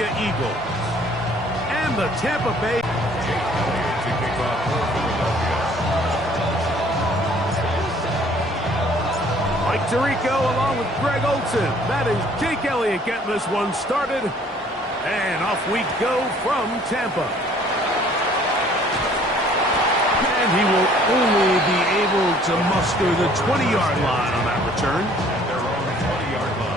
Philadelphia Eagles. And the Tampa Bay. To kick off for Philadelphia. Mike Tirico along with Greg Olsen. That is Jake Elliott getting this one started. And off we go from Tampa. And he will only be able to muster the 20-yard line on that return. At their own 20-yard line.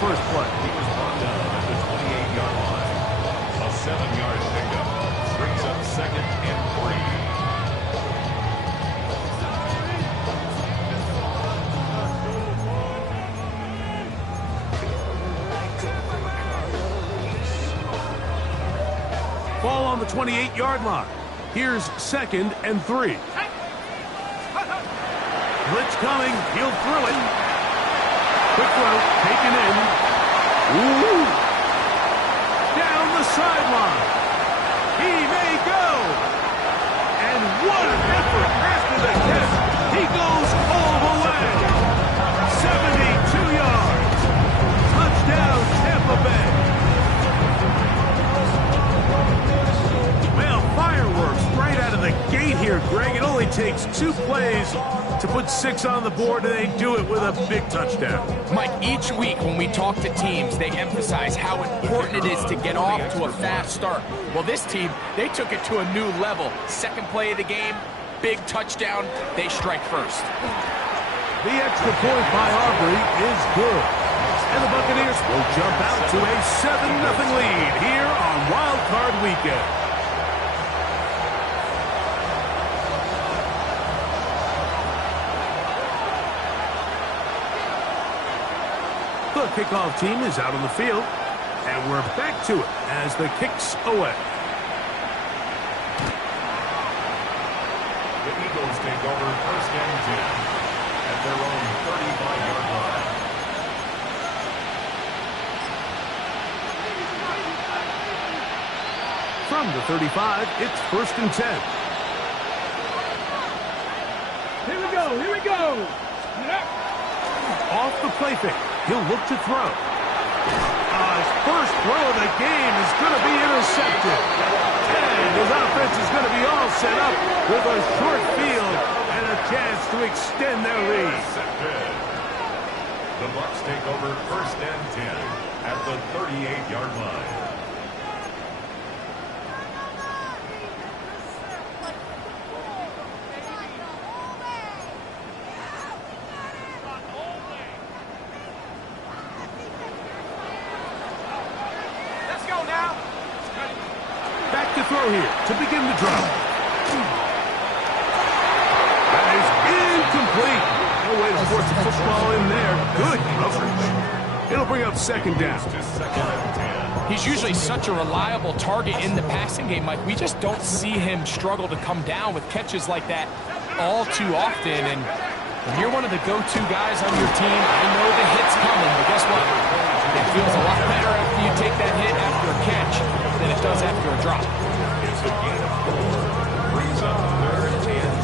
First play. He was brought down at the 28-yard line. A 7-yard pickup brings up 2nd and 3. Ball on the 28-yard line. Here's 2nd and 3. Blitz coming. He'll throw it. Quick throw, taken in. Ooh. Down the sideline. He may go. And what an effort after the catch. He goes all the way. 72 yards. Touchdown, Tampa Bay. Well, fireworks right out of the gate here, Greg. It only takes 2 plays to put 6 on the board, and they do it with a big touchdown. Mike, each week when we talk to teams, they emphasize how important it is to get off to a fast start. Well, this team, they took it to a new level. 2nd play of the game, big touchdown, they strike first. The extra point by Aubrey is good. And the Buccaneers will jump out to a 7-0 lead here on Wild Card Weekend. The kickoff team is out on the field, and we're back to it as the kick's away. The Eagles take over 1st and 10 at their own 35-yard line. From the 35, it's 1st and 10. Here we go, here we go. Off the play fake. He'll look to throw. His first throw of the game is going to be intercepted. And his offense is going to be all set up with a short field and a chance to extend their lead. The Bucs take over 1st and 10 at the 38-yard line. Back to throw here to begin the drive. That is incomplete. No way to force the football in there. Good coverage. It'll bring up 2nd down. He's usually such a reliable target in the passing game, Mike. We just don't see him struggle to come down with catches like that all too often. And when you're one of the go-to guys on your team, I know the hit's coming, but guess what? It feels a lot better after you take that hit after a catch than it does after a drop. It's a gain of 4. Brings up 3rd and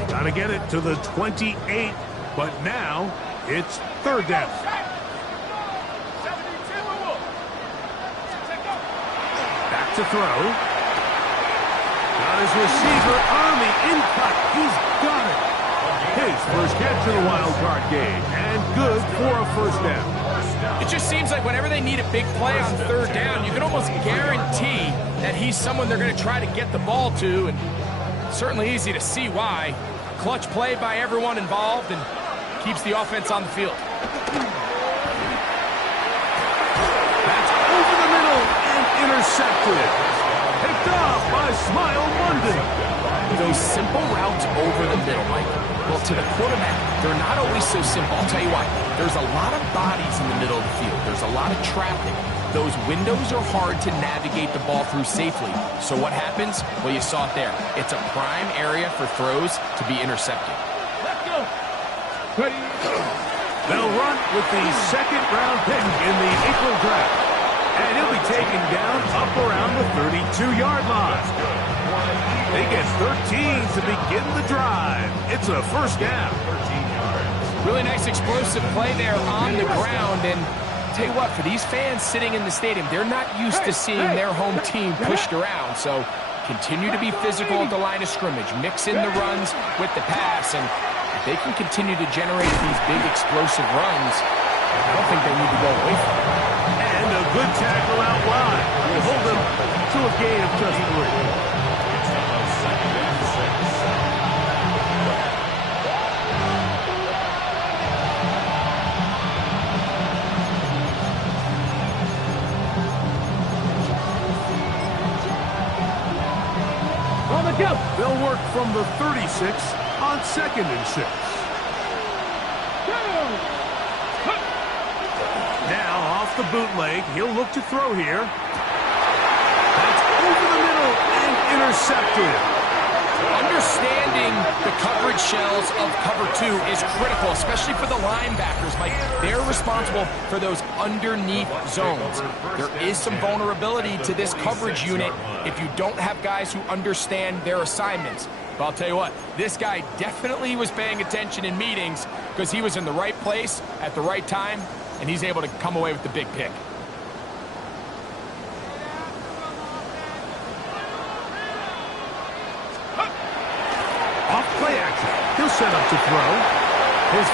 6. Got to get it to the 28, but now it's 3rd down. Back to throw. Got his receiver on the in-cut. He's got it. His first catch in the wild card game, and good for a 1st down. It just seems like whenever they need a big play on 3rd down, you can almost guarantee that he's someone they're going to try to get the ball to, and certainly easy to see why. Clutch play by everyone involved and keeps the offense on the field. That's over the middle and intercepted. Picked off by Smile Monday. The Those simple routes over the middle, Mike. Well, to the quarterback, they're not always so simple. I'll tell you what, there's a lot of bodies in the middle of the field. There's a lot of traffic. Those windows are hard to navigate the ball through safely. So what happens? Well, you saw it there. It's a prime area for throws to be intercepted. Let's go. Ready. They'll run with the second-round pick in the April draft. And he'll be taken down up around the 32-yard line. They get 13 to begin the drive. It's a first down. 13 yards. Really nice explosive play there on the ground. And tell you what, for these fans sitting in the stadium, they're not used to seeing their home team pushed around. So continue to be physical at the line of scrimmage. Mix in the runs with the pass. And if they can continue to generate these big explosive runs, I don't think they need to go away from it. And a good tackle out wide. We'll hold them to a gain of just 3. It's now second and 6. On the go. They'll work from the 36 on second and 6. Now off the bootleg, he'll look to throw here. That's over the middle and intercepted. Understanding the coverage shells of cover 2 is critical, especially for the linebackers. Mike, they're responsible for those underneath zones. There is some vulnerability to this coverage unit if you don't have guys who understand their assignments. But I'll tell you what, this guy definitely was paying attention in meetings because he was in the right place at the right time, and he's able to come away with the big pick. Off play action. He'll set up to throw. His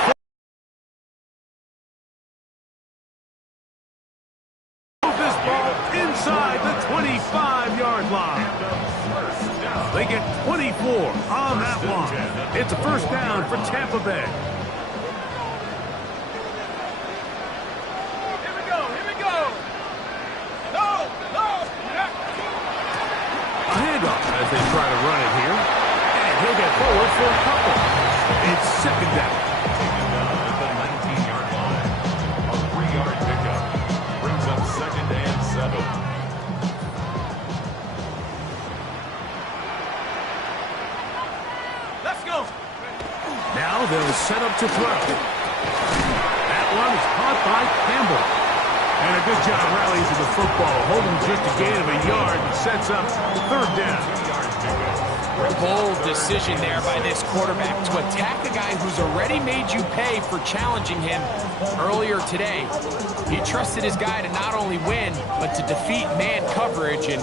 this ball inside the 25-yard line. They get 24 on that one. It's a first down for Tampa Bay. Here we go. Here we go. No. A handoff as they try to run it here. And he'll get forward for a couple. It's second down. Taken down at the 19-yard line. A 3-yard pickup brings up second and 7. Let's go. Now they'll set up to throw. That one is caught by Campbell. And a good job rallying to the football. Holding just a gain of a yard and sets up third down. 3-yard pickup. Bold decision there by this quarterback to attack a guy who's already made you pay for challenging him earlier today. He trusted his guy to not only win, but to defeat man coverage, and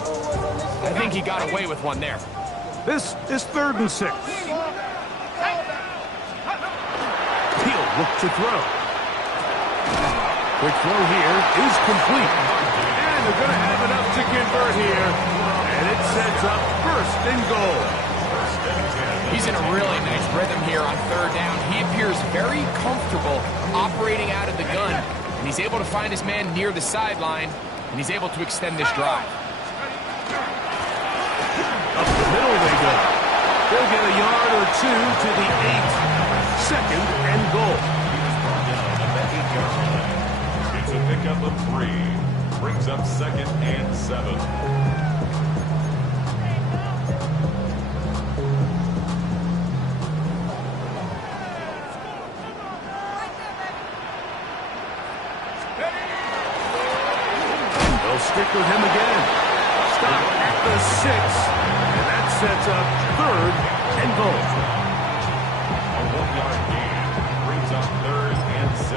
I think he got away with one there. This is third and 6. He'll look to throw. Quick throw here is complete. And they're going to have enough to convert here. And it sets up first and goal. He's in a really nice rhythm here on third down. He appears very comfortable operating out of the gun, and he's able to find his man near the sideline, and he's able to extend this drive. Up the middle they go. They'll get a yard or two to the 8. Second and goal. It's a pickup of 3. Brings up second and 7. They'll stick with him again. Stop at the 6. And that sets up third and goal. A 1-yard gain brings up third and 6.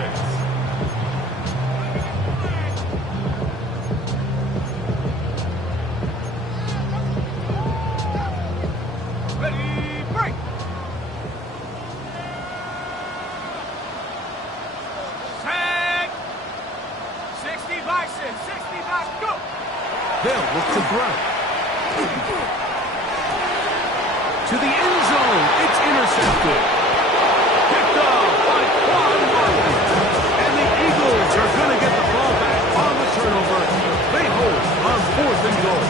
Ready, break. Tag. 60 by 6. 60 by go. They'll look to throw. To the end zone. It's intercepted. Picked off by Quan Martin. And the Eagles are going to get the ball back on the turnover. They hold on fourth and goal.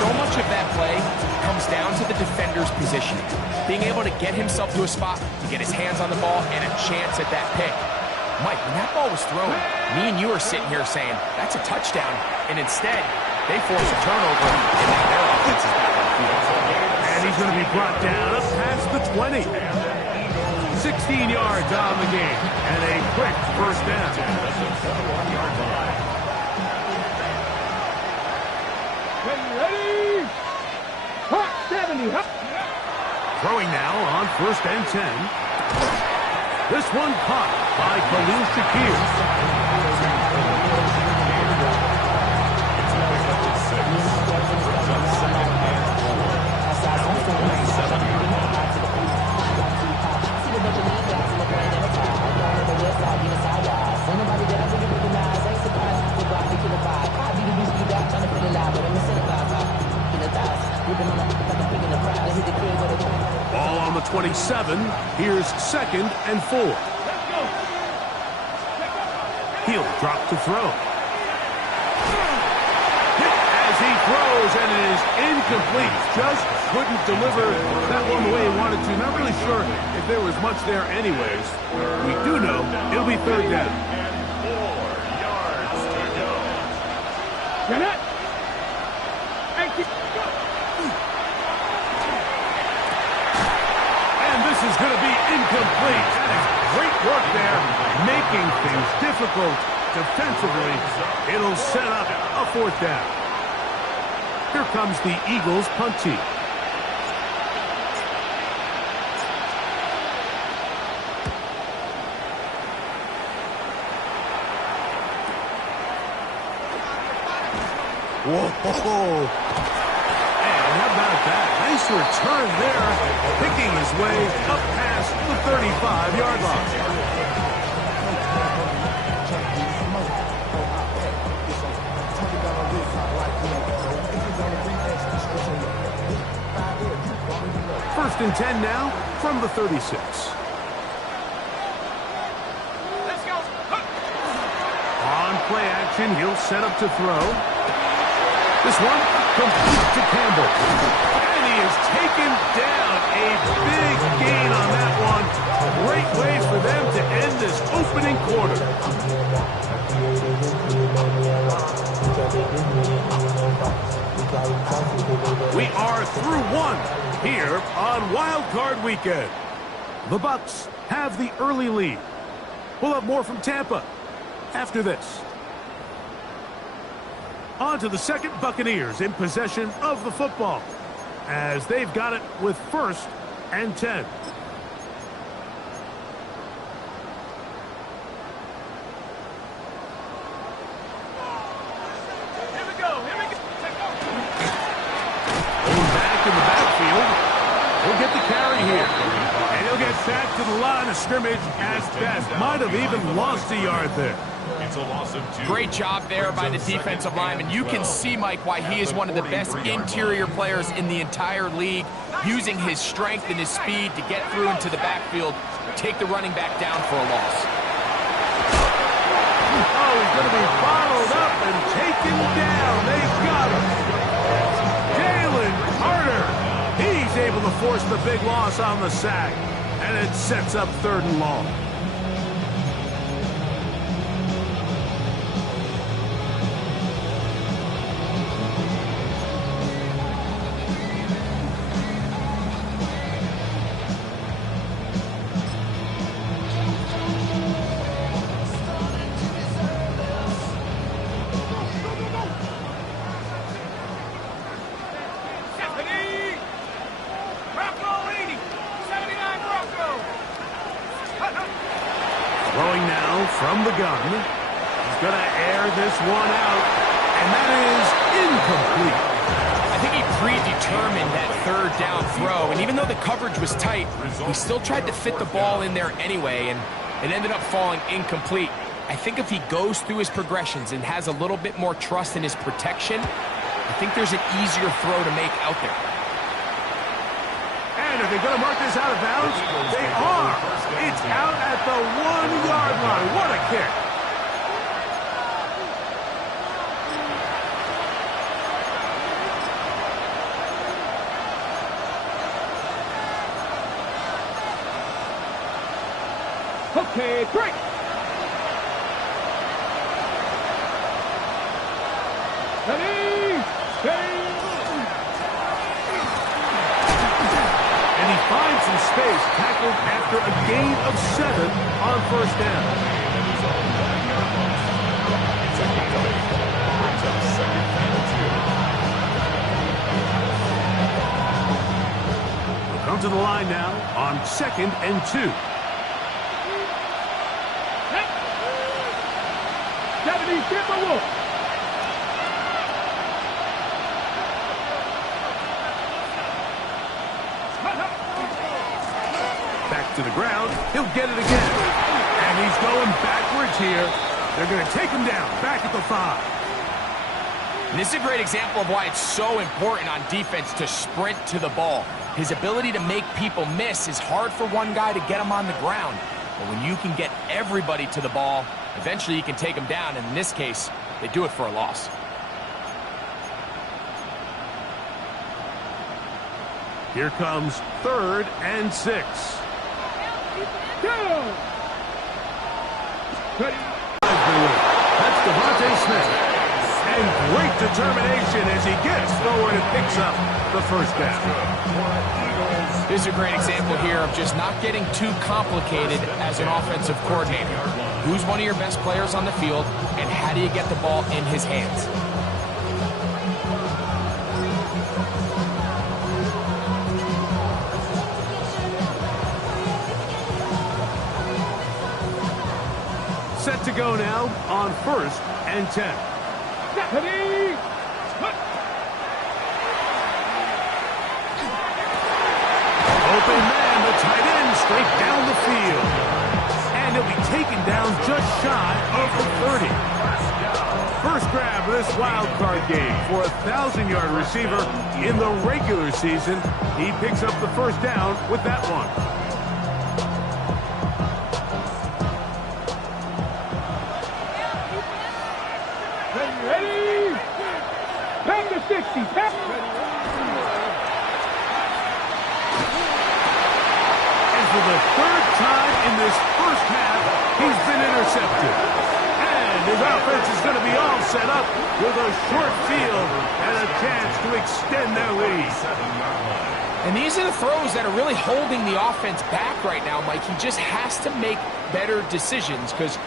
So much of that play comes down to the defender's positioning. Being able to get himself to a spot, to get his hands on the ball, and a chance at that pick. Mike, when that ball was thrown, me and you are sitting here saying, that's a touchdown. And instead, they force a turnover, and now their offense is back on the field. And he's going to be brought down up past the 20. 16 yards on the game, and a quick first down. Ready? Hot 70. Throwing now on 1st and 10. This one caught by Khalil Shakir. Ball on the 27. Here's 2nd and 4. He'll drop to throw. Hit as he throws, and it is incomplete. Just couldn't deliver that one the way he wanted to. Not really sure if there was much there anyways. We do know it'll be 3rd down. And 4 yards to go. Get it. This is going to be incomplete. That is great work there, making things difficult defensively. It'll set up a 4th down. Here comes the Eagles punt team. Whoa. How about that? Nice return there, picking his way up past the 35-yard line. First and 10 now from the 36. Let's go. On play action, he'll set up to throw. This one complete to Campbell. And he is taken down. A big gain on that one. Great way for them to end this opening quarter. We are through one here on Wild Card Weekend. The Bucs have the early lead. We'll have more from Tampa after this. On to the second. Buccaneers in possession of the football as they've got it with 1st and 10. Here we go. Going back in the backfield. He'll get the carry here. And he'll get sacked to the line of scrimmage as best. Might have even lost a yard there. It's a loss of 2. Great job there by the defensive lineman. You can see, Mike, why he is one of the best interior players in the entire league, using his strength and his speed to get through into the backfield, take the running back down for a loss. Oh, he's going to be bottled up and taken down. They've got him. Jalen Carter. He's able to force the big loss on the sack, and it sets up 3rd and long. Throwing now from the gun. He's going to air this one out, and that is incomplete. I think he predetermined that 3rd down throw, and even though the coverage was tight, he still tried to fit the ball in there anyway, and it ended up falling incomplete. I think if he goes through his progressions and has a little bit more trust in his protection, I think there's an easier throw to make out there. And are they going to mark this out of bounds? They are. It's out at the 1-yard line. What a kick. Okay, 3. Ready, steady. And he finds some space, tackled after a gain of 7 on first down. It's a gain of 8. Brings up second and 2. We'll come to the line now on 2nd and 2. 70, Skipper Wolf. Back to the ground. He'll get it again. And he's going backwards here. They're going to take him down, back at the 5. And this is a great example of why it's so important on defense to sprint to the ball. His ability to make people miss is hard for one guy to get him on the ground. But when you can get everybody to the ball, eventually you can take them down. And in this case, they do it for a loss. Here comes 3rd and 6. Go. Ready. That's Devontae Smith. And great determination as he gets forward and picks up the first down. This is a great example here of just not getting too complicated as an offensive coordinator. Who's one of your best players on the field, and how do you get the ball in his hands? Set to go now on 1st and 10. Ready. Open man, the tight end, straight down the field. And he'll be taken down just shy of the 30. First grab of this wild card game for a 1,000-yard receiver in the regular season. He picks up the first down with that one. Ready. Back to 60. Back. For the 3rd time in this first half, he's been intercepted. And his offense is going to be all set up with a short field and a chance to extend their lead. And these are the throws that are really holding the offense back right now, Mike. He just has to make better decisions because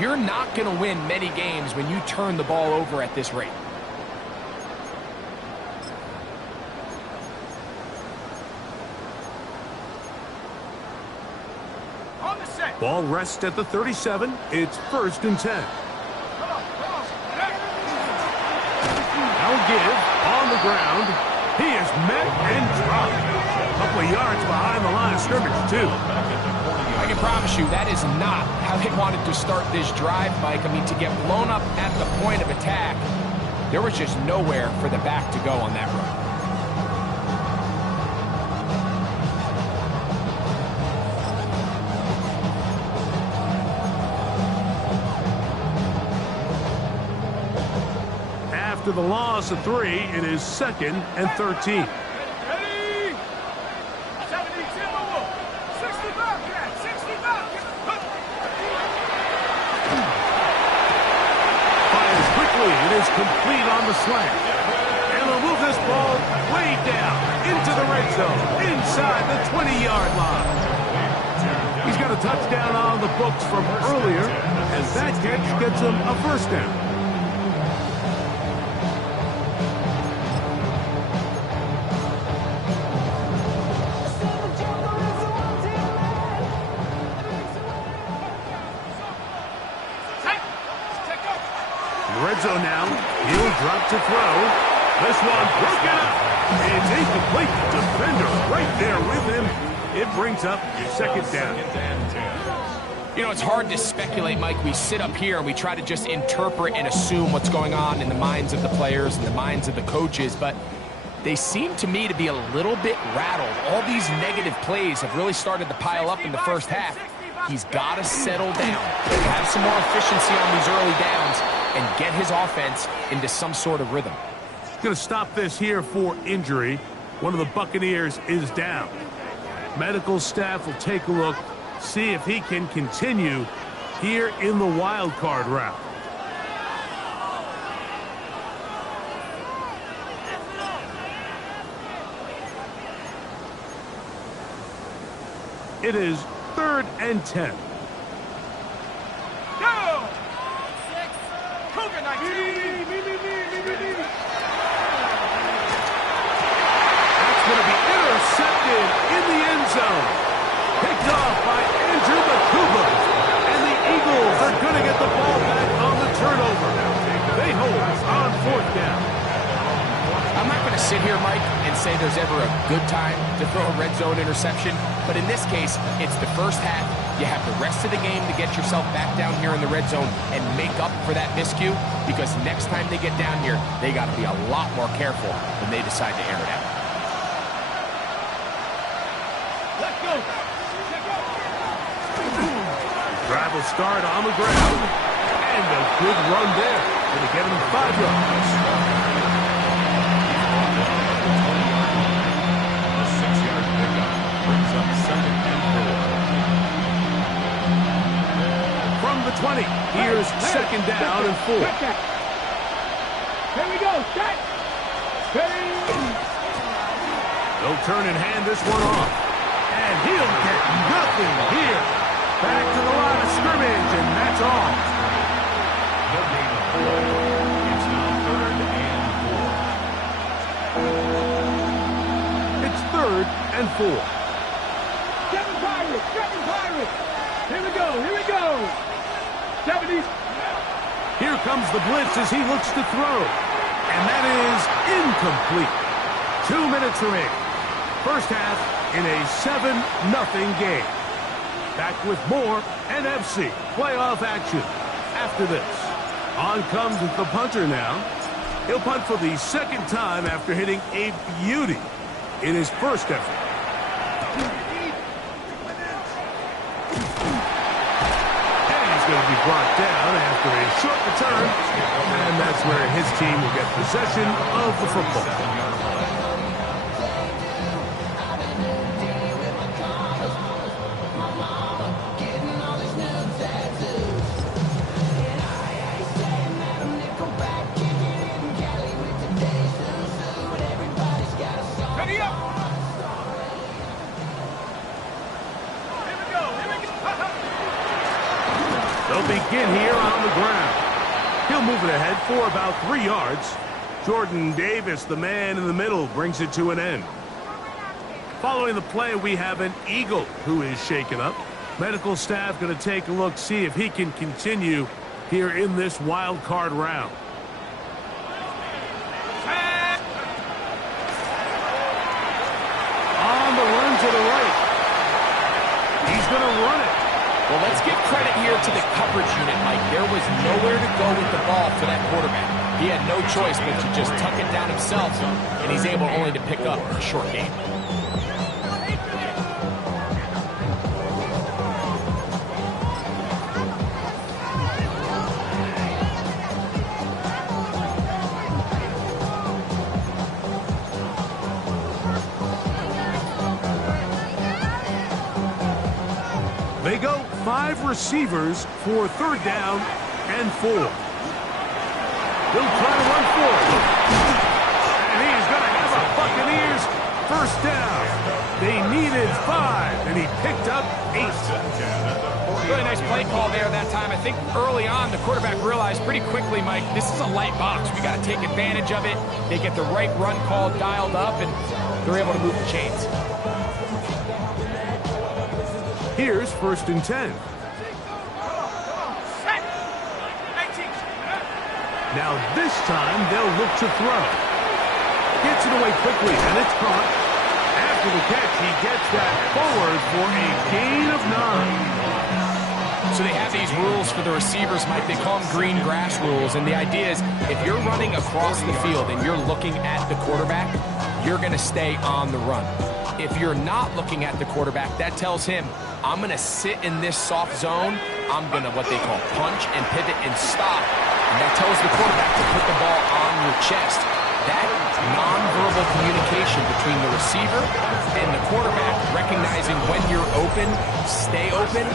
you're not going to win many games when you turn the ball over at this rate. Ball rests at the 37. It's 1st and 10. Now give on the ground. He is met and dropped. A couple of yards behind the line of scrimmage, too. I can promise you that is not how they wanted to start this drive, Mike. I mean, to get blown up at the point of attack, there was just nowhere for the back to go on that run. After the loss of 3, it is 2nd and 13. Ready. 70, Skipper Wolf. 65, Jack. 65. Fires quickly. It is complete on the slant. And they'll move this ball way down into the red zone, inside the 20-yard line. He's got a touchdown on the books from earlier, as that catch gets him a first down. Red zone now. He'll drop to throw. This one broken up. It's incomplete. Defender right there with him. It brings up 2nd down. You know, it's hard to speculate, Mike. We sit up here and we try to just interpret and assume what's going on in the minds of the players and the minds of the coaches, but they seem to me to be a little bit rattled. All these negative plays have really started to pile up in the first half. He's got to settle down, have some more efficiency on these early downs, and get his offense into some sort of rhythm. Going to stop this here for injury. One of the Buccaneers is down. Medical staff will take a look. See if he can continue here in the wild card round. It is 3rd and 10. Go! COVID-19. That's going to be intercepted in the end zone. Picked off by Andrew Makuba. And the Eagles are going to get the ball back on the turnover. They hold on 4th down. I'm not going to sit here, Mike, and say there's ever a good time to throw a red zone interception. But in this case, it's the first half. You have the rest of the game to get yourself back down here in the red zone and make up for that miscue. Because next time they get down here, they got to be a lot more careful when they decide to air it out. Let's go. Drive will start on the ground. And a good run there. Going to get him 5 yards. A 6-yard pickup brings up 2nd and 4. From the 20, here's 2nd down and 4. Here we go. Set. Ready. They'll turn and hand this one off. And he'll get nothing here. Back to the line of scrimmage, and that's all. No gain of 4. It's now 3rd and 4. It's 3rd and 4. 7 Pirates. 7 Pirates. Here we go. Here we go. 70s. Here comes the blitz as he looks to throw. And that is incomplete. 2 minutes remaining. First half in a 7-0 game. Back with more NFC playoff action after this. On comes the punter now. He'll punt for the 2nd time after hitting a beauty in his first effort. And he's going to be brought down after a short return. And that's where his team will get possession of the football. Ready up. Here we go. Here we go. They'll begin here on the ground. He'll move it ahead for about 3 yards. Jordan Davis, the man in the middle, brings it to an end. Following the play, we have an Eagle who is shaken up. Medical staff going to take a look, see if he can continue here in this wild card round. On the run to the right. He's going to run it. Well, let's give credit here to the coverage unit, Mike. There was nowhere to go with the ball for that quarterback. He had no choice but to just tuck it down himself, and he's able only to pick up a short gain. They go 5 receivers for 3rd down and 4. They'll try to run for it. And he's going to have a Buccaneers first down. They needed 5, and he picked up 8. Really nice play call there that time. I think early on the quarterback realized pretty quickly, Mike, this is a light box. We got to take advantage of it. They get the right run call dialed up, and they're able to move the chains. Here's 1st and 10. Now this time they'll look to throw. Gets it away quickly, and it's caught. After the catch, he gets that forward for a gain of 9. So they have these rules for the receivers, Mike. They call them green grass rules. And the idea is if you're running across the field and you're looking at the quarterback, you're going to stay on the run. If you're not looking at the quarterback, that tells him, I'm going to sit in this soft zone. I'm going to what they call punch and pivot and stop. And that tells the quarterback to put the ball on your chest. That nonverbal nonverbal communication between the receiver and the quarterback, recognizing when you're open, stay open.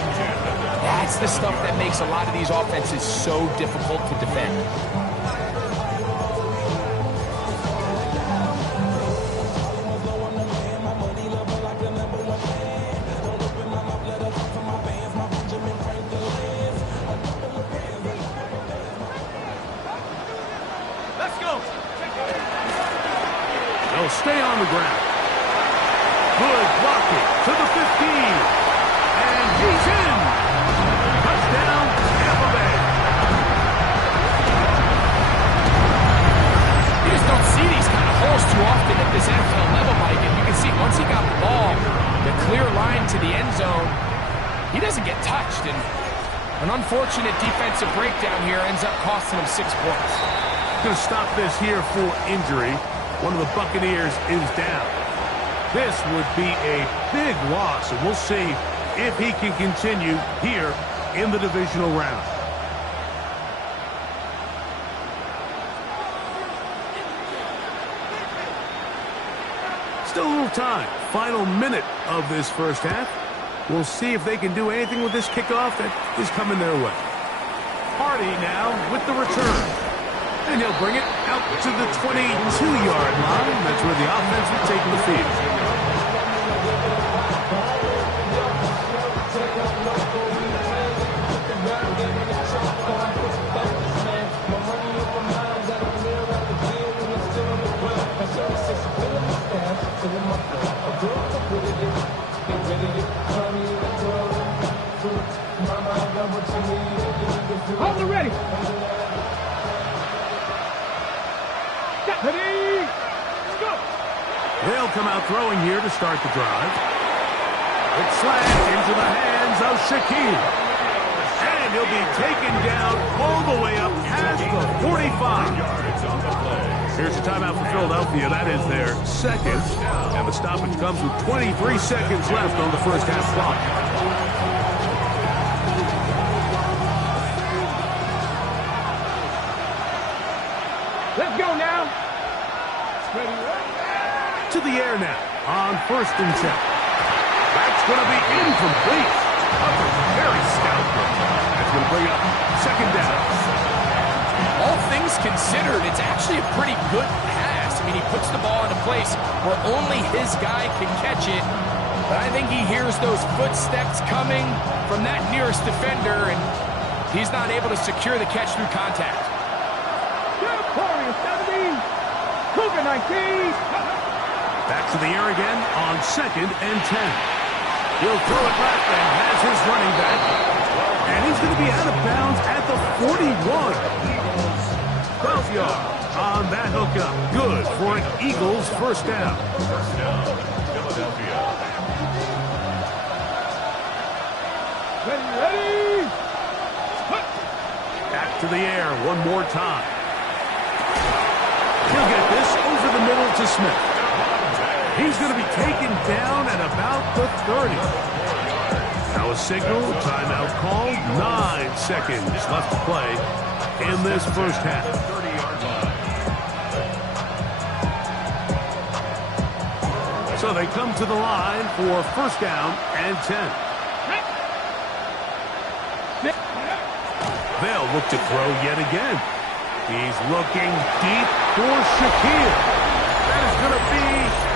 That's the stuff that makes a lot of these offenses so difficult to defend. They'll stay on the ground. Good blocking to the 15. And he's in. Touchdown, Tampa Bay. You just don't see these kind of holes too often at this NFL level, Mike. And you can see once he got the ball, the clear line to the end zone, he doesn't get touched. And an unfortunate defensive breakdown here ends up costing him 6 points. Going to stop this here for injury. One of the Buccaneers is down. This would be a big loss, and we'll see if he can continue here in the divisional round. Still a little time. Final minute of this first half. We'll see if they can do anything with this kickoff that is coming their way. Hardy now with the return. And he'll bring it out to the 22-yard line. That's where the offense will take the field. Hold it ready. Ready, go! They'll come out throwing here to start the drive. It's slashed into the hands of Shaquille. And he'll be taken down all the way up past the 45. Here's a timeout for Philadelphia. That is their second. And the stoppage comes with 23 seconds left on the first half clock. Let's go now. To the air now on 1st and 10. That's going to be incomplete. Very stout. That's going to bring up 2nd down. All things considered, it's actually a pretty good pass. I mean, he puts the ball in a place where only his guy can catch it. But I think he hears those footsteps coming from that nearest defender, and he's not able to secure the catch through contact. Warriors 70. Cougar 19. Back to the air again on 2nd and 10. He'll throw it left and has his running back. And he's going to be out of bounds at the 41. 12 yards on that hookup. Good for an Eagles first down. First down, Philadelphia. Ready. Back to the air one more time. He'll get this over the middle to Smith. He's going to be taken down at about the 30. Now a signal, timeout called. 9 seconds left to play in this first half. 30-yard line. So they come to the line for first down and 10. They'll look to throw yet again. He's looking deep for Shaquille. That is going to be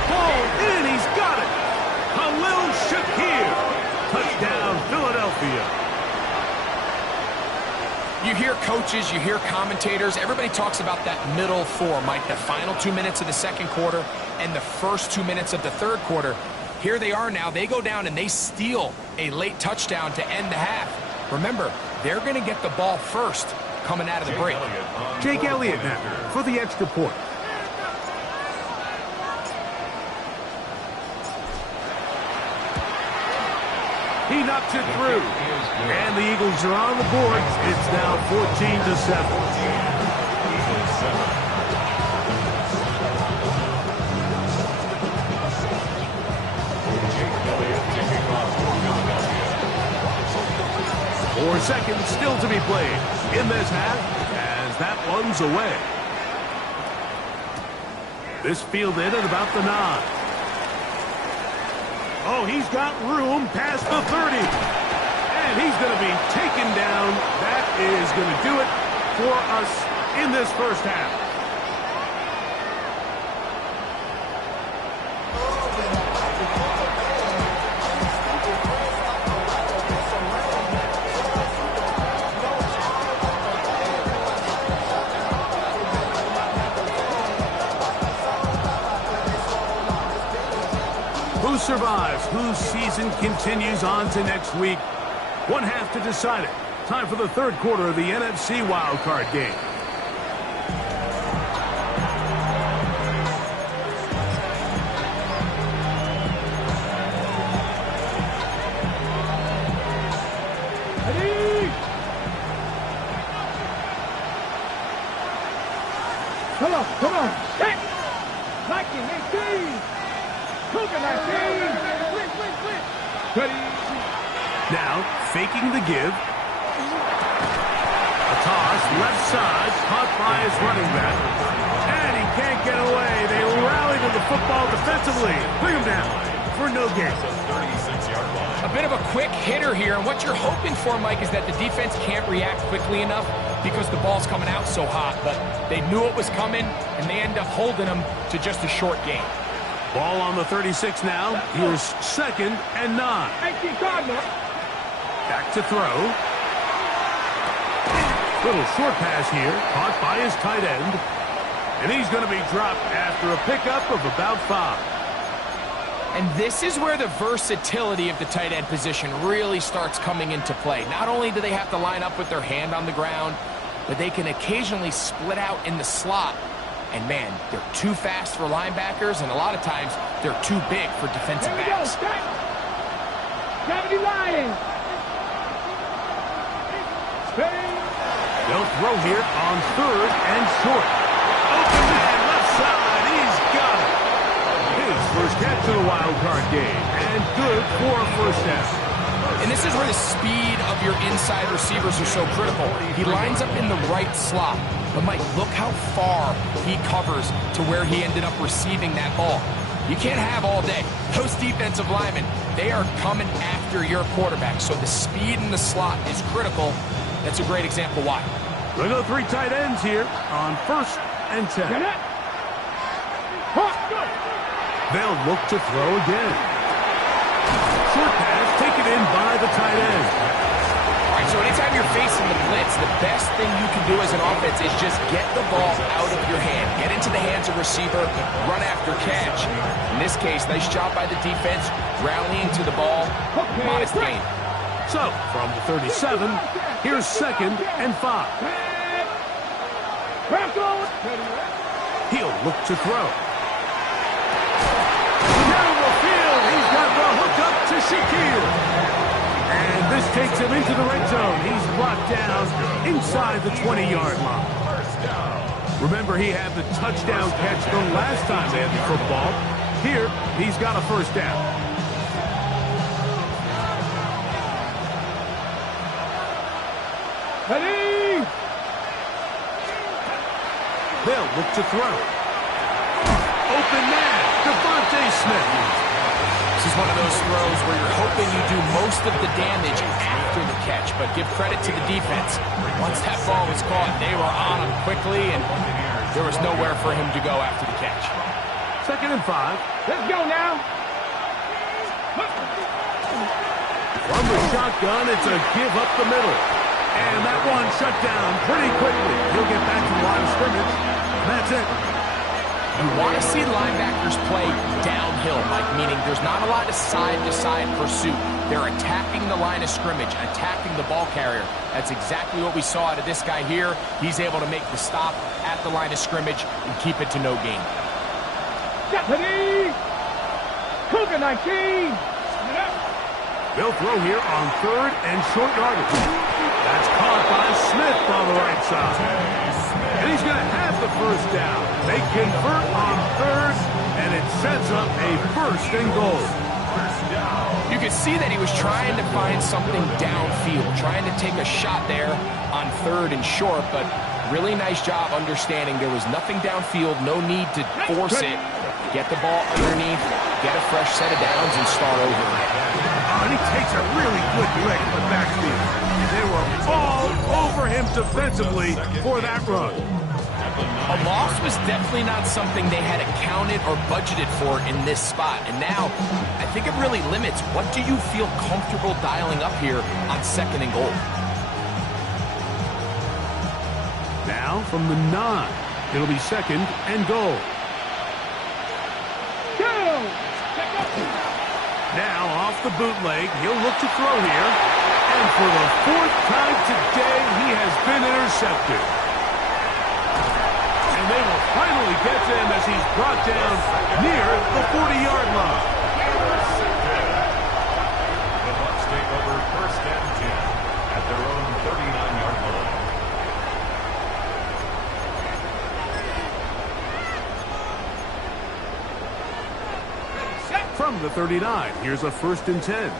ball in. He's got it. Khalil Shaquille. Touchdown, Philadelphia. You hear coaches, you hear commentators, everybody talks about that middle four, Mike, the final 2 minutes of the second quarter and the first 2 minutes of the third quarter. Here they are now. They go down and they steal a late touchdown to end the half. Remember, they're going to get the ball first coming out of the break. Jake Elliott now for the extra point. He knocks it through. And the Eagles are on the board. It's now 14-7. Eagles 7. 4 seconds still to be played in this half as that one's away. This fielded at about the 9. Oh, he's got room past the 30. And he's going to be taken down. That is going to do it for us in this first half. Who survives? Whose season continues on to next week? One half to decide it. Time for the third quarter of the NFC wildcard game. Ready? Come on. Hit! 19, 18! Cougar 19! Ready? Now, faking the give. A toss, left side, caught by his running back. And he can't get away. They rally to the football defensively. Bring him down for no gain. 36-yard line. A bit of a quick hitter here, and what you're hoping for, Mike, is that the defense can't react quickly enough because the ball's coming out so hot. But they knew it was coming, and they end up holding them to just a short gain. Ball on the 36 now. Here's 2nd and 9. 18 Cardinal. Back to throw. Little short pass here, caught by his tight end. And he's going to be dropped after a pickup of about 5. And this is where the versatility of the tight end position really starts coming into play. Not only do they have to line up with their hand on the ground, but they can occasionally split out in the slot. And, man, they're too fast for linebackers, and a lot of times they're too big for defensive Here we go. backs. 70 Lions. They'll throw here on 3rd and short. Open man, left side. He's got it. His first catch of the wild card game. And good for a first down. And this is where the speed of your inside receivers are so critical. He lines up in the right slot. But, Mike, look how far he covers to where he ended up receiving that ball. You can't have all day. Those defensive linemen, they are coming after your quarterback. So the speed in the slot is critical. That's a great example why. We'll go 3 tight ends here on 1st and 10. Get it. They'll look to throw again. Short pass taken in by the tight end. All right, so anytime you're facing the blitz, the best thing you can do as an offense is just get the ball out of your hand. Get into the hands of receiver, run after catch. In this case, nice job by the defense, rallying to the ball, modest gain. So, from the 37, here's 2nd and 5. He'll look to throw. Down the field, he's got the hook up to Shaquille. And this takes him into the red zone. He's blocked down inside the 20-yard line. Remember, he had the touchdown catch the last time they had the football. Here, he's got a first down. Ready? They'll look to throw. Open man, Devontae Smith. This is one of those throws where you're hoping you do most of the damage after the catch, but give credit to the defense. Once that ball was caught, they were on him quickly, and there was nowhere for him to go after the catch. 2nd and 5. Let's go now. From the shotgun, it's a give up the middle. And that one shut down pretty quickly. He'll get back to the line of scrimmage. That's it. You want to see linebackers play downhill, Mike, meaning there's not a lot of side-to-side pursuit. They're attacking the line of scrimmage, attacking the ball carrier. That's exactly what we saw out of this guy here. He's able to make the stop at the line of scrimmage and keep it to no gain. Ready? Cougar 19. They'll throw here on 3rd and short yardage. That's caught by Smith on the right side. And he's going to have the first down. They convert on 3rd, and it sets up a 1st and goal. You could see that he was trying to find something downfield, trying to take a shot there on 3rd and short, but really nice job understanding there was nothing downfield, no need to force it. Get the ball underneath, get a fresh set of downs, and start over. Oh, and he takes a really good leg to the backfield. They were all over him defensively for that run. A loss was definitely not something they had accounted or budgeted for in this spot. And now, I think it really limits what do you feel comfortable dialing up here on 2nd and goal. Now from the 9, it'll be 2nd and goal. Now off the bootleg, he'll look to throw here. And for the 4th time today, he has been intercepted. And they will finally get to him as he's brought down near the 40-yard line. The Bucs take over 1st and 10 at their own 39-yard line. From the 39, here's a 1st and 10.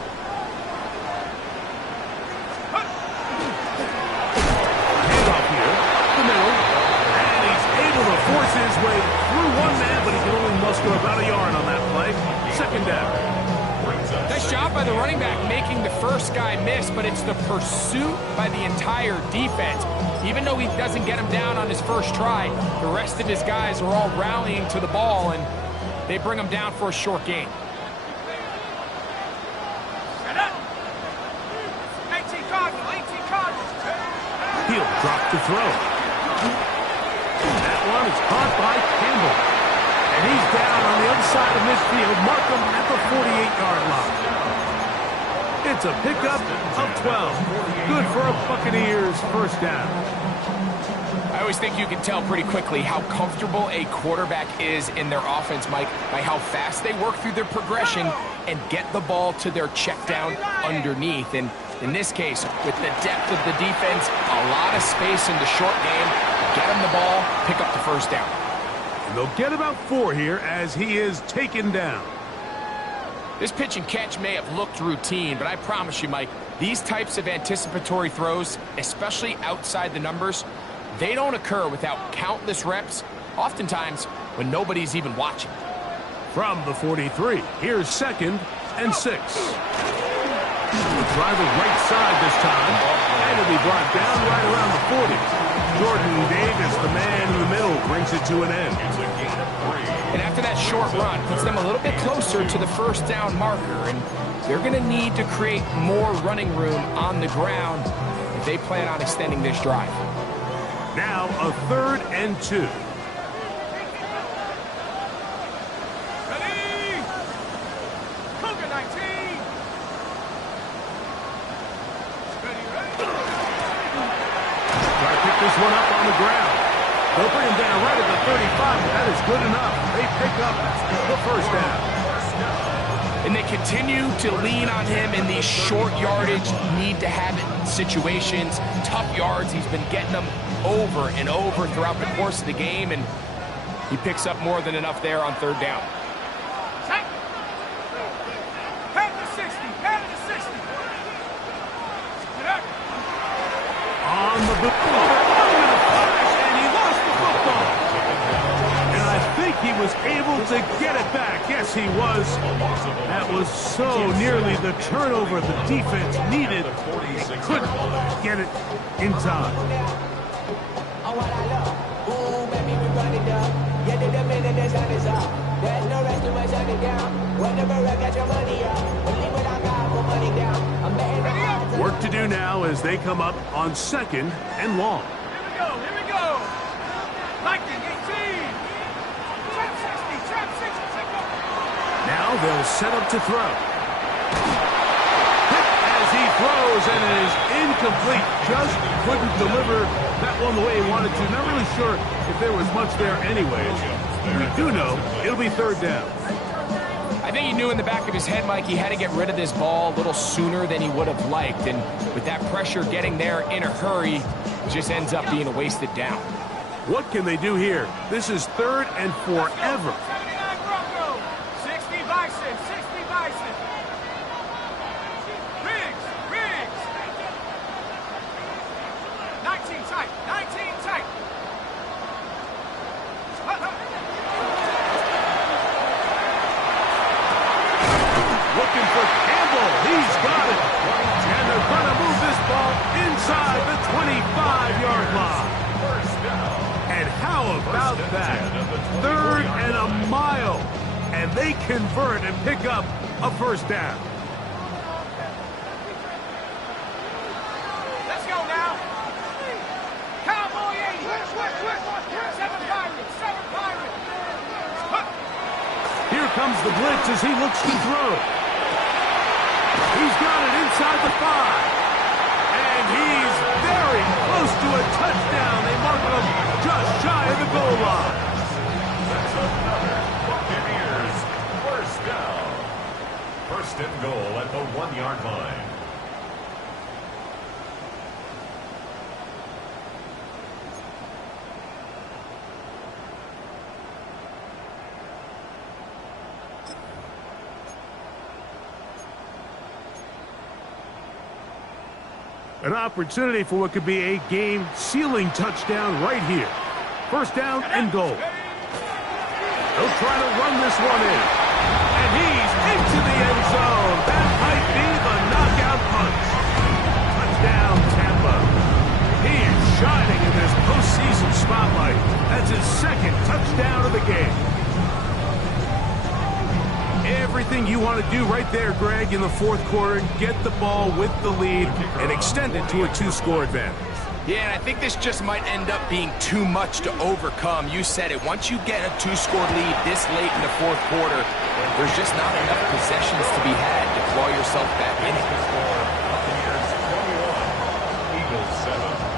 Handoff here, the middle, and he's able to force his way through one man, but he can only muster about a yard on that play. 2nd down. Nice job by the running back making the first guy miss, but it's the pursuit by the entire defense. Even though he doesn't get him down on his first try, the rest of his guys are all rallying to the ball, and they bring him down for a short gain. He'll drop to throw. That one is caught by Campbell. And he's down on the other side of midfield. Mark him at the 48-yard line. It's a pickup of 12. Good for a Buccaneers 1st down. I always think you can tell pretty quickly how comfortable a quarterback is in their offense, Mike, by how fast they work through their progression and get the ball to their check down underneath. And in this case, with the depth of the defense, a lot of space in the short game, get him the ball, pick up the 1st down. And they'll get about 4 here as he is taken down. This pitch and catch may have looked routine, but I promise you, Mike, these types of anticipatory throws, especially outside the numbers, they don't occur without countless reps, oftentimes when nobody's even watching. From the 43, here's 2nd and 6. He'll try the right side this time, and it'll be brought down right around the 40. Jordan Davis, the man in the middle, brings it to an end. And after that short run, puts them a little bit closer to the 1st down marker, and they're going to need to create more running room on the ground if they plan on extending this drive. Now a 3rd and 2. This one up on the ground. They'll bring him down right at the 35. That is good enough. They pick up the 1st down. And they continue to lean on him in these short yardage, need to have it situations, tough yards. He's been getting them over and over throughout the course of the game, and he picks up more than enough there on 3rd down. On the boot. He was able to get it back. Yes, he was. That was so nearly the turnover the defense needed. They couldn't get it in time. Work to do now as they come up on 2nd and long. Here we go. Lightning 18. Now they'll set up to throw. As he throws, and it is incomplete. Just couldn't deliver that one the way he wanted to. Not really sure if there was much there anyways. We do know it'll be 3rd down. I think he knew in the back of his head, Mike, he had to get rid of this ball a little sooner than he would have liked. And with that pressure getting there in a hurry, it just ends up being a wasted down. What can they do here? This is 3rd and forever. 60 Bison, 60 Bison. Riggs. 19 tight, 19 tight. He's got it. And they're going to move this ball inside the 25-yard line. And how about that? 3rd and a mile. And they convert and pick up a first down. Let's go now. Cowboy 80. Seven Pirates. Here comes the blitz as he looks to throw. He's got it inside the 5. And he's very close to a touchdown. They mark him just shy of the goal line. That's another Buccaneers first down. First and goal at the 1-yard line. An opportunity for what could be a game-sealing touchdown right here. First down and goal. They'll try to run this one in. And he's into the end zone. That might be the knockout punch. Touchdown, Tampa. He is shining in this postseason spotlight. That's his 2nd touchdown of the game. Everything you want to do right there, Greg, in the 4th quarter, get the ball with the lead and extend it to a 2-score advantage. Yeah, and I think this just might end up being too much to overcome. You said it. Once you get a 2-score lead this late in the 4th quarter, there's just not enough possessions to be had to claw yourself back in it. Buccaneers 21, Eagles 7.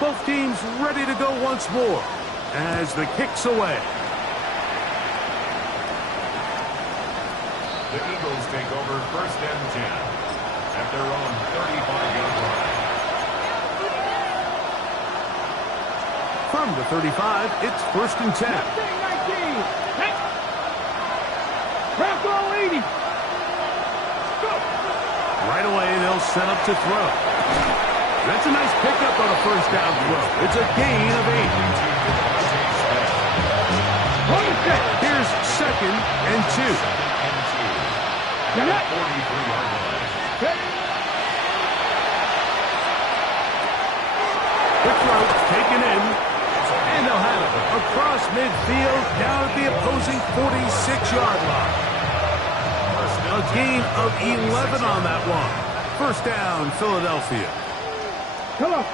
Both teams ready to go once more as the kick's away. The Eagles take over first and 10 at their own 35-yard line. From the 35, it's first and 10. 19. Bronco 80. Right away, they'll set up to throw. That's a nice pickup on a first down throw. It's a gain of 8. Here's 2nd and 2. At 43-yard line. Quick throw, taken in. And they'll have it across midfield, down at the opposing 46-yard line. A gain of 11 on that one. First down, Philadelphia. Come on.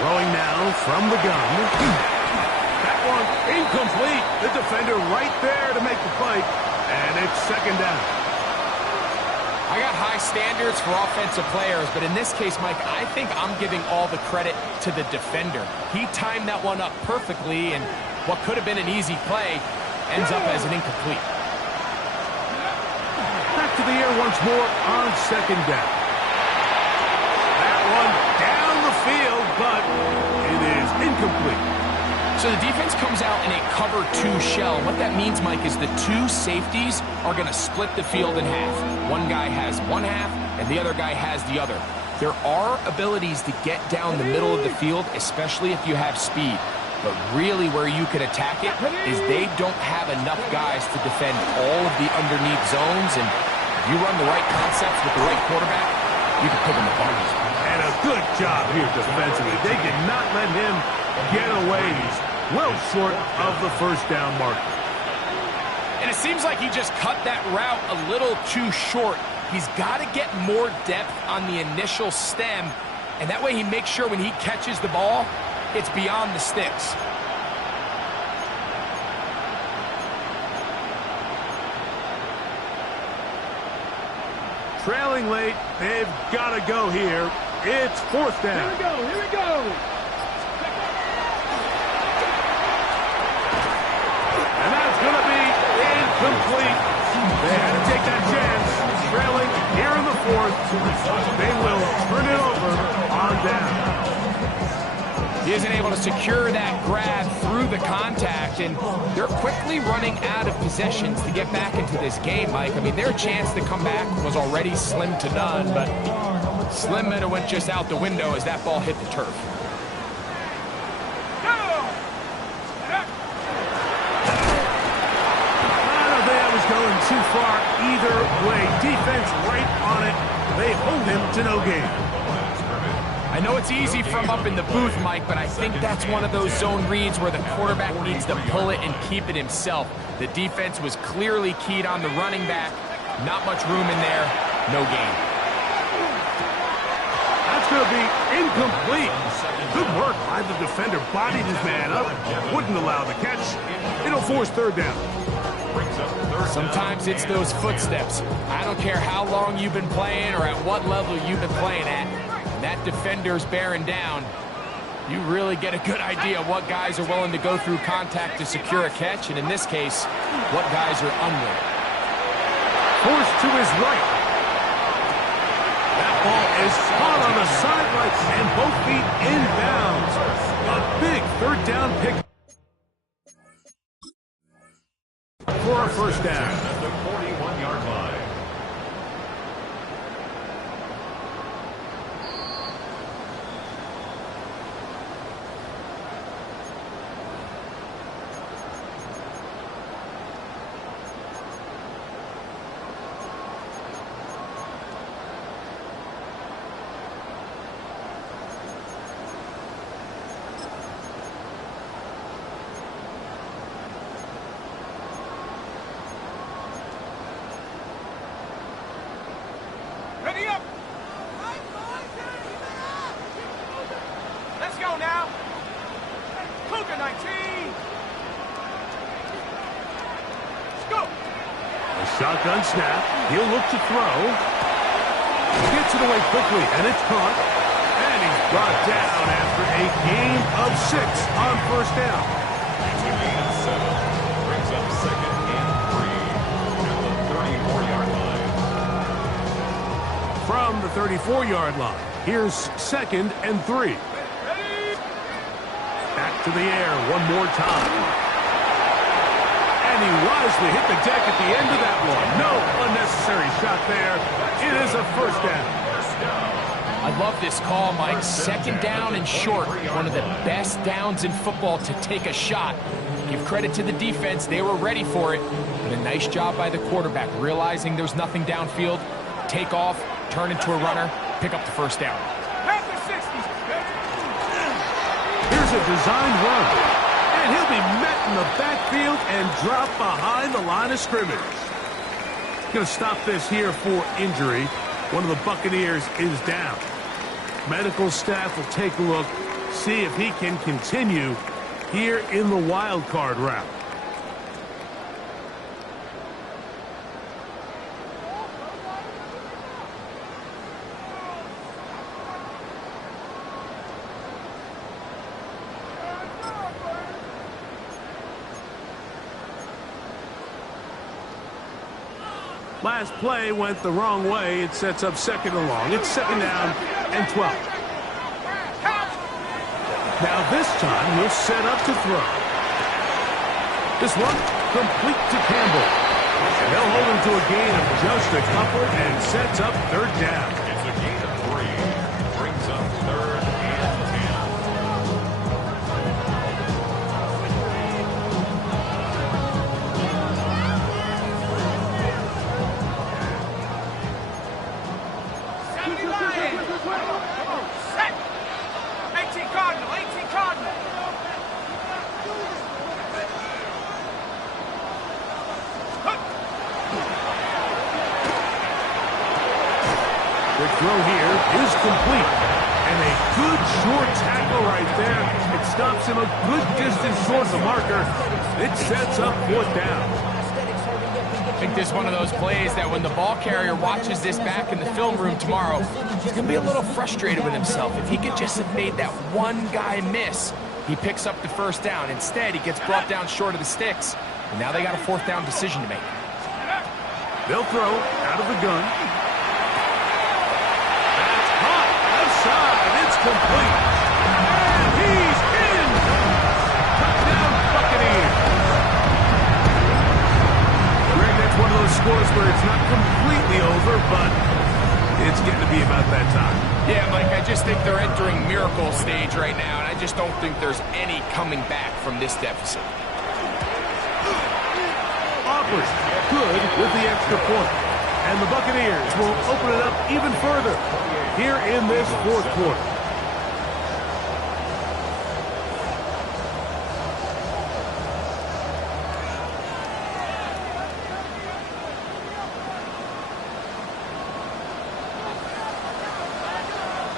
Throwing now from the gun. That one incomplete. The defender right there to make the play. And it's 2nd down. I got high standards for offensive players, but in this case, Mike, I think I'm giving all the credit to the defender. He timed that one up perfectly, and what could have been an easy play ends up as an incomplete. Back to the air once more on 2nd down. One down the field, but it is incomplete. So the defense comes out in a cover 2 shell. What that means, Mike, is the 2 safeties are going to split the field in half. One guy has one half, and the other guy has the other. There are abilities to get down the middle of the field, especially if you have speed. But really where you can attack it is they don't have enough guys to defend all of the underneath zones, and if you run the right concepts with the right quarterback, you can pick them apart. And a good job here defensively. They did not let him get away. He's well short of the first down marker. And it seems like he just cut that route a little too short. He's got to get more depth on the initial stem, and that way he makes sure when he catches the ball, it's beyond the sticks. Trailing late, they've got to go here. It's 4th down. Here we go. And that's going to be incomplete. They had to take that chance. Trailing here in the 4th. They will turn it over on down. He isn't able to secure that grab through the contact, and they're quickly running out of possessions to get back into this game, Mike. I mean, their chance to come back was already slim to none, but slim might have went just out the window as that ball hit the turf. Going too far either way. Defense right on it. They hold him to no gain. I know it's easy from up in the booth, Mike, but I think that's one of those zone reads where the quarterback needs to pull it and keep it himself. The defense was clearly keyed on the running back. Not much room in there. No gain. That's going to be incomplete. Good work by the defender. Bodied his man up. Wouldn't allow the catch. It'll force third down. Sometimes it's those footsteps. I don't care how long you've been playing or at what level you've been playing at. When that defender's bearing down, you really get a good idea of what guys are willing to go through contact to secure a catch, and in this case, what guys are unwilling. Forced to his right. That ball is caught on the sideline and both feet inbounds. A big third down pick. For a first down. At the 41-yard line. Ready up! Let's go now! Cougar 19! Let's go! A shotgun snap. He'll look to throw. Gets it away quickly, and it's caught. And he's brought down after a gain of 6 on first down. It's a gain of 7. Brings up second and 3 at the 34-yard line. From the 34-yard line, here's second and 3. Back to the air one more time. And he wisely hit the deck at the end of that one. No unnecessary shot there. It is a first down. I love this call, Mike. Second down and short. One of the best downs in football to take a shot. Give credit to the defense. They were ready for it. But a nice job by the quarterback, realizing there's nothing downfield. Take off, turn into a runner, pick up the first down. Here's a designed run. And he'll be met in the backfield and dropped behind the line of scrimmage. Going to stop this here for injury. One of the Buccaneers is down. Medical staff will take a look, see if he can continue here in the wild card route. Last play went the wrong way. It sets up second and long. It's second down and 12. Now this time he'll set up to throw. This one complete to Campbell. And they'll hold him to a gain of just a couple and sets up third down. It's a gain of 3. Brings up third and 18 Cardinal, 18 Cardinal. The throw here is complete. And a good short tackle right there. It stops him a good distance towards the marker. It sets up fourth down. I think this is one of those plays that when the ball carrier watches this back in the film room tomorrow, he's going to be a little frustrated with himself. If he could just have made that one guy miss, he picks up the first down. Instead, he gets brought down short of the sticks, and now they got a fourth down decision to make. They'll throw out of the gun. That's caught outside. It's complete. And he's scores where it's not completely over, but it's getting to be about that time. Yeah, Mike, I just think they're entering miracle stage right now, and I just don't think there's any coming back from this deficit. Aubrey, good with the extra point. And the Buccaneers will open it up even further here in this fourth quarter.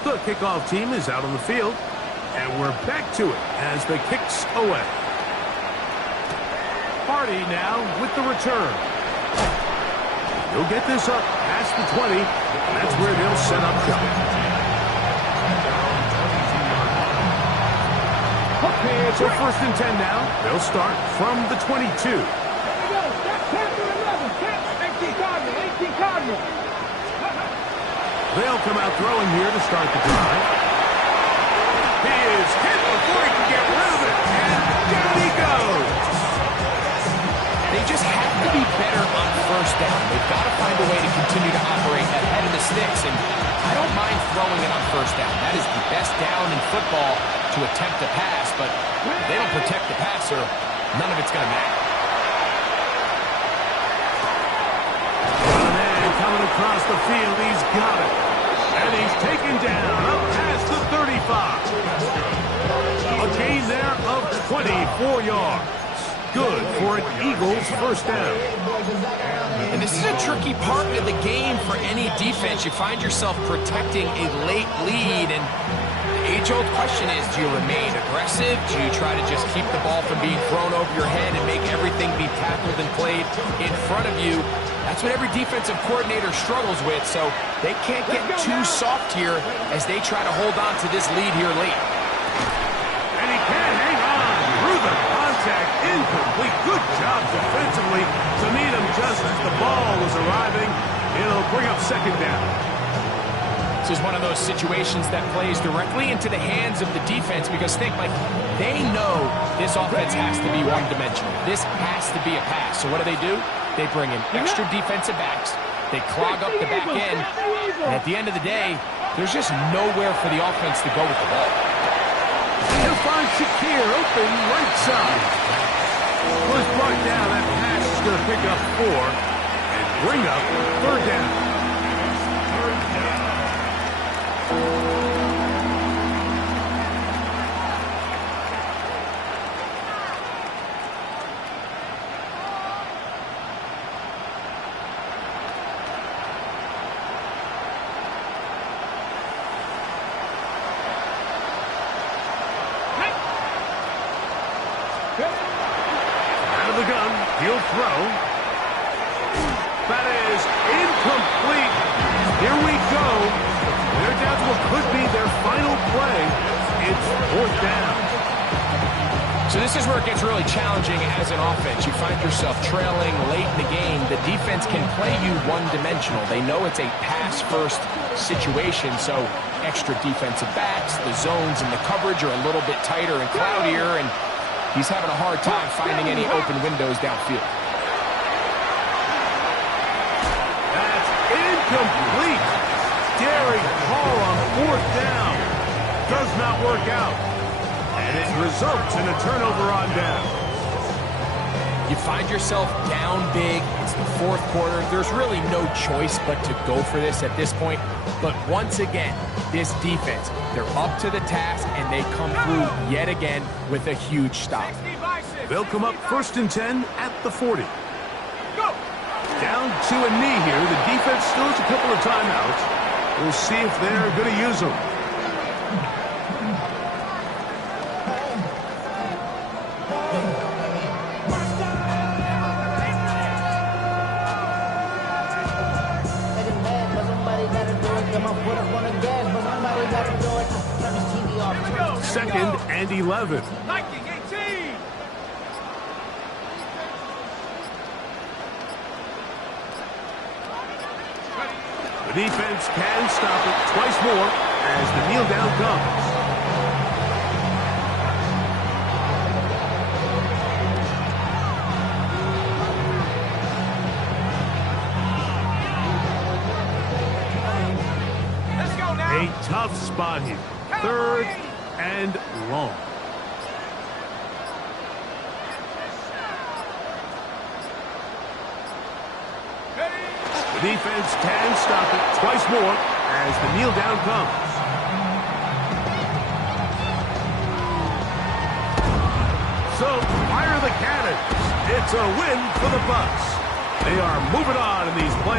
The kickoff team is out on the field, and we're back to it as the kicks away. Hardy now with the return. He'll get this up past the 20, and that's where they'll set up shop. Okay, so first and 10 now. They'll start from the 22. There we go. That's 10 to 11. 18 Cardinal. 18 Cardinal. They'll come out throwing here to start the drive. He is hit before he can get rid of it, and down he goes. They just have to be better on first down. They've got to find a way to continue to operate ahead of the sticks, and I don't mind throwing it on first down. That is the best down in football to attempt a pass, but if they don't protect the passer, none of it's going to matter. Coming across the field, he's got it. And he's taken down up past the 35. A gain there of 24 yards. Good for an Eagles first down. And this is a tricky part of the game for any defense. You find yourself protecting a late lead, and the age-old question is, do you remain aggressive? Do you try to just keep the ball from being thrown over your head and make everything be tackled and played in front of you? That's what every defensive coordinator struggles with, so they can't get too soft here as they try to hold on to this lead here late. And he can't hang on through the contact. Incomplete. Good job defensively to meet him just as the ball was arriving. It'll bring up second down. This is one of those situations that plays directly into the hands of the defense because think, like, they know this offense has to be one-dimensional. This has to be a pass. So what do? They bring in extra defensive backs. They clog up the back end. And at the end of the day, there's just nowhere for the offense to go with the ball. He'll find Shakir open right side. Was brought down. That pass is going to pick up 4 and bring up third down. Out of the gun, he'll throw. That is incomplete. Here we go. They're down to what could be their final play. It's fourth down. So this is where it gets really challenging as an offense. You find yourself trailing late in the game. The defense can play you one-dimensional. They know it's a pass-first situation, so extra defensive backs, the zones and the coverage are a little bit tighter and cloudier, and he's having a hard time finding any open windows downfield. That's incomplete. Daring call on fourth down. Does not work out. And it results in a turnover on down. You find yourself down big. It's the fourth quarter. There's really no choice but to go for this at this point. But once again, this defense, they're up to the task, and they come through yet again with a huge stop. They'll come up first and 10 at the 40. Down to a knee here. The defense still has a couple of timeouts. We'll see if they're going to use them. Second and 11. The defense can stop it twice more as the kneel down comes. tough spot here. 3rd and long. The defense can stop it twice more as the kneel down comes. So, fire the cannons. It's a win for the Bucs. They are moving on in these playoffs.